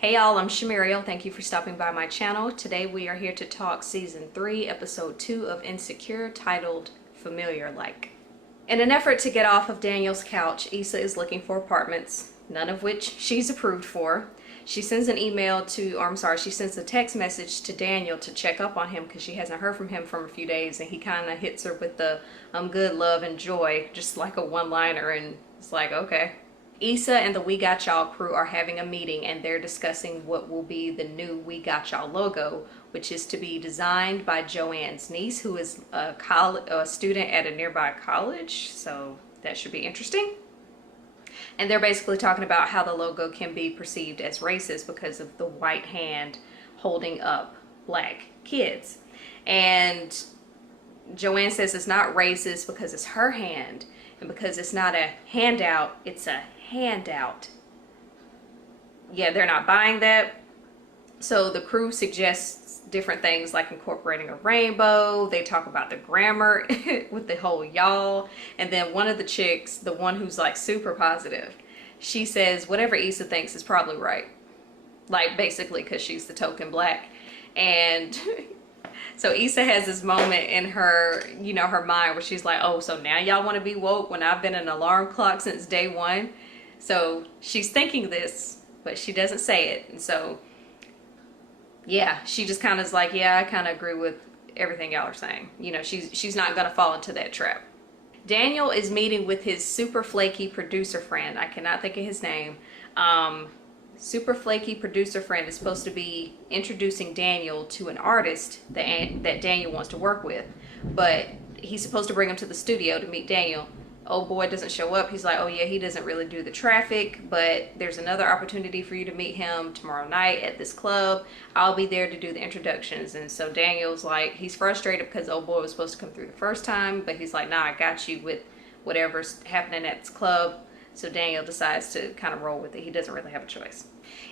Hey y'all, I'm Shamiriel. Thank you for stopping by my channel. Today we are here to talk season 3, episode 2 of Insecure, titled Familiar Like. In an effort to get off of Daniel's couch, Issa is looking for apartments, none of which she's approved for. She sends an email to, or I'm sorry, she sends a text message to Daniel to check up on him because she hasn't heard from him for a few days, and he kind of hits her with the I'm good, love, and joy, just like a one-liner, and it's like, okay. Issa and the We Got Y'all crew are having a meeting and they're discussing what will be the new We Got Y'all logo, which is to be designed by Joanne's niece, who is a student at a nearby college, so that should be interesting. And they're basically talking about how the logo can be perceived as racist because of the white hand holding up black kids. And Joanne says it's not racist because it's her hand, and because it's not a handout, it's a handout. Yeah, they're not buying that. So the crew suggests different things like incorporating a rainbow. They talk about the grammar with the whole y'all. And then one of the chicks, the one who's like super positive, she says whatever Issa thinks is probably right. Like basically because she's the token black. And so Issa has this moment in her, her mind where she's like, oh, so now y'all want to be woke when I've been an alarm clock since day one? So she's thinking this, but she doesn't say it. And so, yeah, she just kind of is like, yeah, I kind of agree with everything y'all are saying. She's not going to fall into that trap. Daniel is meeting with his super flaky producer friend. I cannot think of his name. Super flaky producer friend is supposed to be introducing Daniel to an artist that Daniel wants to work with, but he's supposed to bring him to the studio to meet Daniel. Old boy doesn't show up. He's like, oh yeah, he doesn't really do the traffic, but there's another opportunity for you to meet him tomorrow night at this club. I'll be there to do the introductions. And so Daniel's like, he's frustrated because old boy was supposed to come through the first time, but he's like, nah, I got you with whatever's happening at this club. So Daniel decides to kind of roll with it. He doesn't really have a choice.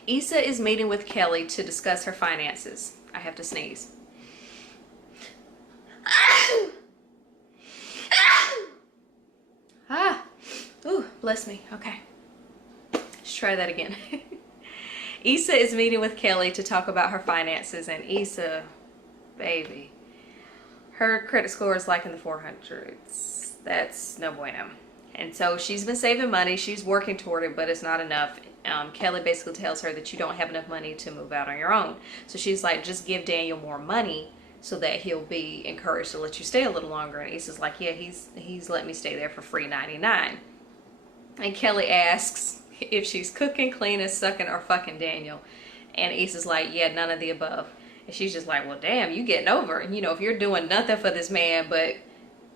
Issa is meeting with Kelly to discuss her finances. I have to sneeze. Ooh, bless me. Okay. Let's try that again. Issa is meeting with Kelly to talk about her finances, and Issa, baby, her credit score is like in the 400s. That's no bueno. And so she's been saving money. She's working toward it, but it's not enough. Kelly basically tells her that you don't have enough money to move out on your own. So she's like, just give Daniel more money so that he'll be encouraged to let you stay a little longer. And Issa's like, yeah, he's let me stay there for free $99. And Kelly asks if she's cooking, cleaning, sucking, or fucking Daniel. And Issa's like, yeah, none of the above. And she's just like, well, damn, you getting over it. If you're doing nothing for this man but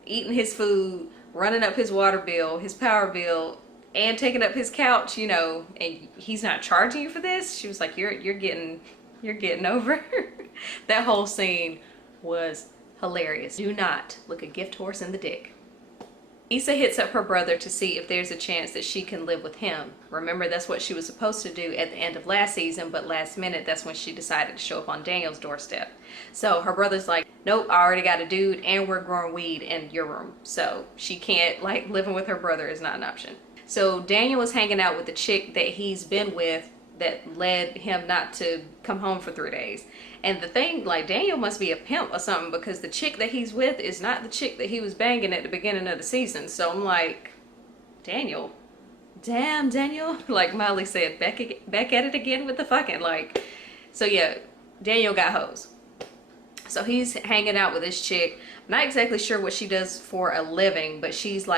eating his food, running up his water bill, his power bill, and taking up his couch, and he's not charging you for this. She was like, you're getting over. That whole scene was hilarious. Do not look a gift horse in the dick. Issa hits up her brother to see if there's a chance that she can live with him. Remember, that's what she was supposed to do at the end of last season, but last minute, that's when she decided to show up on Daniel's doorstep. So her brother's like, nope, I already got a dude and we're growing weed in your room. So she can't, living with her brother is not an option. So Daniel was hanging out with the chick that he's been with that led him not to come home for 3 days. And the thing, Daniel must be a pimp or something, because the chick that he's with is not the chick that he was banging at the beginning of the season. So I'm like, Daniel, damn Daniel, like Molly said, back at it again with the fucking, so yeah, Daniel got hoes. So he's hanging out with this chick. I'm not exactly sure what she does for a living, but she's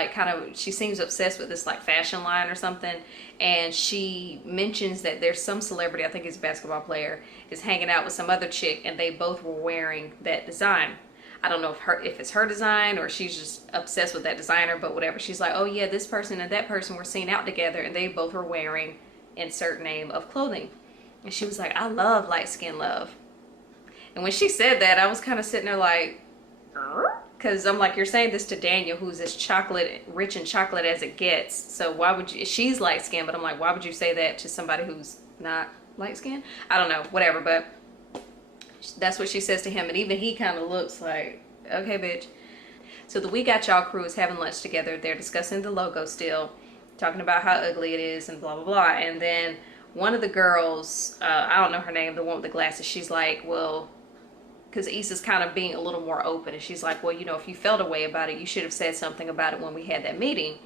she seems obsessed with this fashion line or something. And she mentions that there's some celebrity, I think he's a basketball player, is hanging out with some other chick, and they both were wearing that design. I don't know if it's her design or she's just obsessed with that designer, but whatever. She's like, oh yeah, this person and that person were seen out together, and they both were wearing insert name of clothing. And she was like, I love light skin love. And when she said that, I was kind of sitting there like, because I'm like, you're saying this to Daniel, who's as rich in chocolate as it gets. So why would you, she's light skinned, but I'm like, why would you say that to somebody who's not light skinned? I don't know, whatever, but that's what she says to him. And even he kind of looks like, okay, bitch. So the We Got Y'all crew is having lunch together. They're discussing the logo still, talking about how ugly it is and blah, blah, blah. And then one of the girls, I don't know her name, the one with the glasses, she's like, well, because Issa's kind of being a little more open, and she's like, well, you know, if you felt a way about it, you should have said something about it when we had that meeting.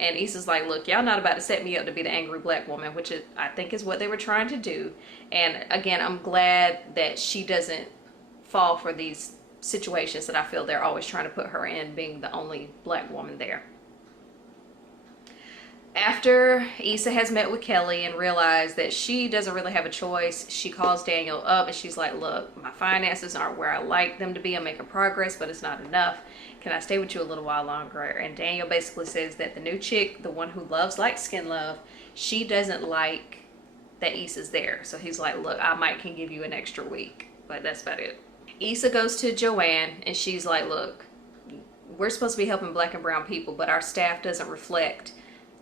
And Issa's like, look, y'all not about to set me up to be the angry black woman, which is, I think is what they were trying to do. And again, I'm glad that she doesn't fall for these situations that I feel they're always trying to put her in, being the only black woman there. After Issa has met with Kelly and realized that she doesn't really have a choice, she calls Daniel up and she's like, look, my finances aren't where I like them to be. I'm making progress, but it's not enough. Can I stay with you a little while longer? And Daniel basically says that the new chick, the one who loves like skin love, she doesn't like that Issa's there. So he's like, look, I might can give you an extra week, but that's about it. Issa goes to Joanne and she's like, look, we're supposed to be helping black and brown people, but our staff doesn't reflect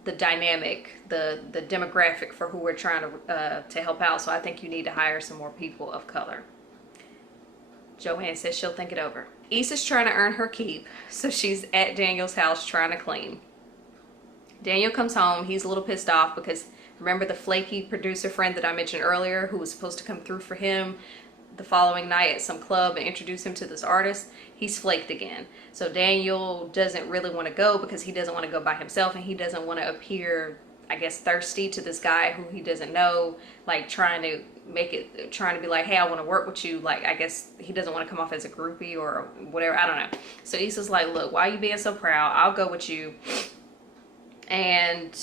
the dynamic, the demographic for who we're trying to help out. So I think you need to hire some more people of color. Joanne says she'll think it over. Issa's trying to earn her keep, so she's at Daniel's house trying to clean. Daniel comes home. He's a little pissed off because remember the flaky producer friend that I mentioned earlier who was supposed to come through for him the following night at some club and introduce him to this artist? He's flaked again. So Daniel doesn't really want to go because he doesn't want to go by himself, and he doesn't want to appear, I guess, thirsty to this guy who he doesn't know, like trying to be like, hey, I want to work with you. Like, I guess he doesn't want to come off as a groupie or whatever. I don't know. So Issa's like, look, why are you being so proud? I'll go with you. And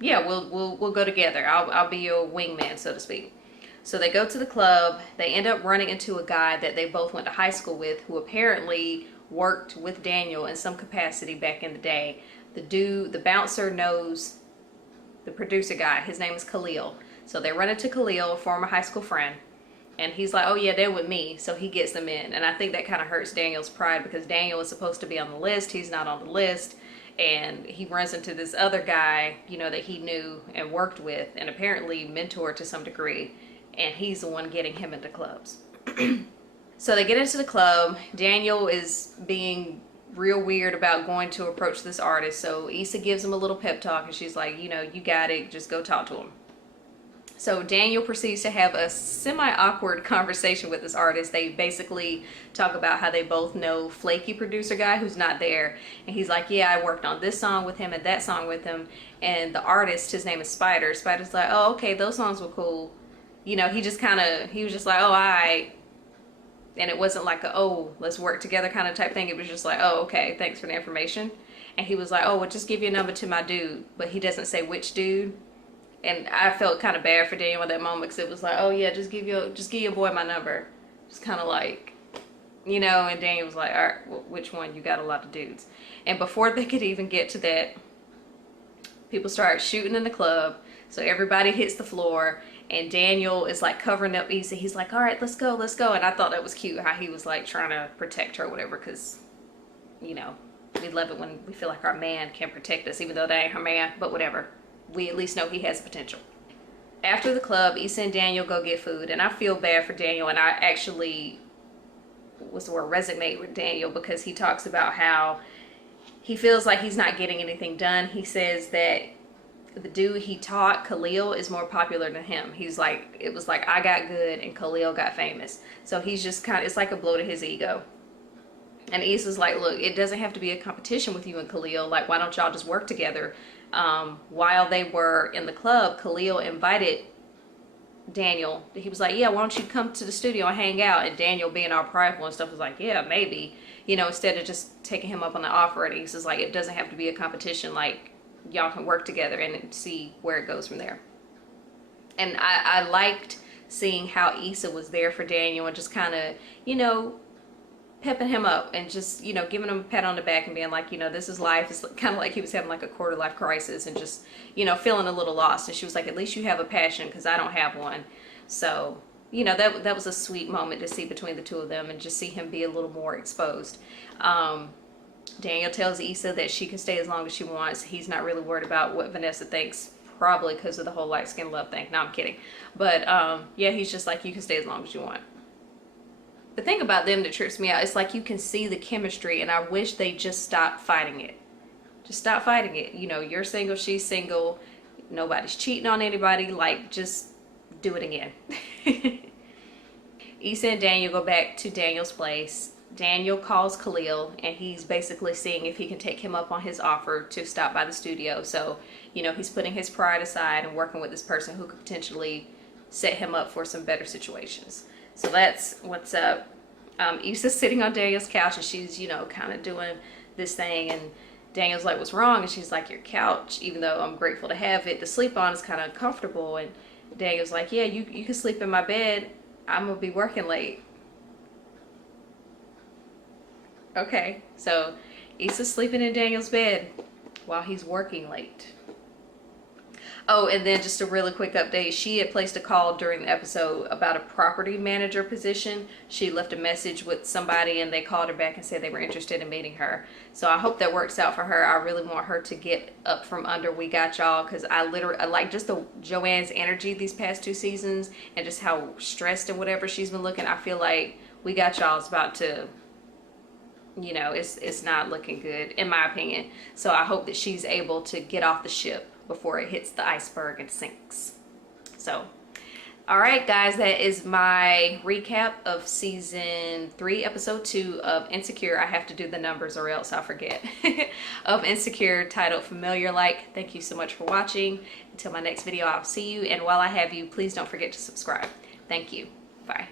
yeah, we'll go together. I'll be your wingman, so to speak. So they go to the club. They end up running into a guy that they both went to high school with, who apparently worked with Daniel in some capacity back in the day. The bouncer knows the producer guy. His name is Khalil. So they run into Khalil, a former high school friend, and he's like, oh yeah, they're with me. So he gets them in. And I think that kind of hurts Daniel's pride because Daniel is supposed to be on the list. He's not on the list. And he runs into this other guy, you know, that he knew and worked with and apparently mentored to some degree. And he's the one getting him into clubs. So they get into the club. Daniel is being real weird about going to approach this artist. So Issa gives him a little pep talk and she's like, you know, you got it. Just go talk to him. So Daniel proceeds to have a semi-awkward conversation with this artist. They basically talk about how they both know flaky producer guy who's not there. And he's like, yeah, I worked on this song with him and that song with him. And the artist, his name is Spider. Spider's like, oh, okay, those songs were cool. You know, he was just like, oh, all right. And it wasn't like a, oh, let's work together kind of type thing. It was just like, oh, okay, thanks for the information. And he was like, oh, well, just give your number to my dude. But he doesn't say which dude. And I felt kind of bad for Daniel at that moment because it was like, oh yeah, just give your boy my number. Just kind of like, you know, and Daniel was like, all right, well, which one? You got a lot of dudes. And before they could even get to that, people start shooting in the club. So everybody hits the floor and Daniel is like covering up Issa. He's like, all right, let's go. And I thought that was cute how he was like trying to protect her or whatever because, you know, we love it when we feel like our man can protect us even though that ain't her man, but whatever. We at least know he has potential. After the club, Issa and Daniel go get food, and I feel bad for Daniel, and I actually, resonate with Daniel because he talks about how he feels like he's not getting anything done. He says that the dude he taught, Khalil, is more popular than him. He's like, it was like I got good and Khalil got famous. So he's just it's like a blow to his ego. And Issa's like, look, it doesn't have to be a competition with you and Khalil. Like, why don't y'all just work together? While they were in the club, Khalil invited Daniel. He was like, yeah, why don't you come to the studio and hang out? And Daniel, being all prideful and stuff, was like, yeah, maybe. You know, instead of just taking him up on the offer. And Issa's like, it doesn't have to be a competition. Like, y'all can work together and see where it goes from there. And I liked seeing how Issa was there for Daniel and just kind of, you know, pepping him up and just, you know, giving him a pat on the back and being like, you know, this is life. It's kind of like he was having like a quarter life crisis and just, you know, feeling a little lost. And she was like, at least you have a passion because I don't have one. So, you know, that was a sweet moment to see between the two of them and just see him be a little more exposed. Daniel tells Issa that she can stay as long as she wants. He's not really worried about what Vanessa thinks, probably because of the whole light skin love thing. No, I'm kidding. But yeah, he's just like, you can stay as long as you want. The thing about them that trips me out, it's like you can see the chemistry, and I wish they just stopped fighting it. Just stop fighting it. You know, you're single, she's single. Nobody's cheating on anybody. Like, just do it again. Issa and Daniel go back to Daniel's place. Daniel calls Khalil, and he's basically seeing if he can take him up on his offer to stop by the studio. So, you know, he's putting his pride aside and working with this person who could potentially set him up for some better situations. So that's what's up. Issa's sitting on Daniel's couch, and she's, you know, kind of doing this thing, and Daniel's like, what's wrong? And she's like, your couch, even though I'm grateful to have it to sleep on, is kind of comfortable. And Daniel's like, yeah, you can sleep in my bed. I'm gonna be working late. Okay, so Issa's sleeping in Daniel's bed while he's working late. Oh, and then just a really quick update. She had placed a call during the episode about a property manager position. She left a message with somebody, and they called her back and said they were interested in meeting her. So I hope that works out for her. I really want her to get up from under We Got Y'all, because I like just the Joanne's energy these past 2 seasons, and just how stressed and whatever she's been looking. I feel like We Got Y'all is about to, you know, it's not looking good, in my opinion. So I hope that she's able to get off the ship before it hits the iceberg and sinks. So, all right, guys, that is my recap of season 3, episode 2 of Insecure. I have to do the numbers or else I'll forget. Of Insecure, titled Familiar Like. Thank you so much for watching. Until my next video, I'll see you. And while I have you, please don't forget to subscribe. Thank you. Bye.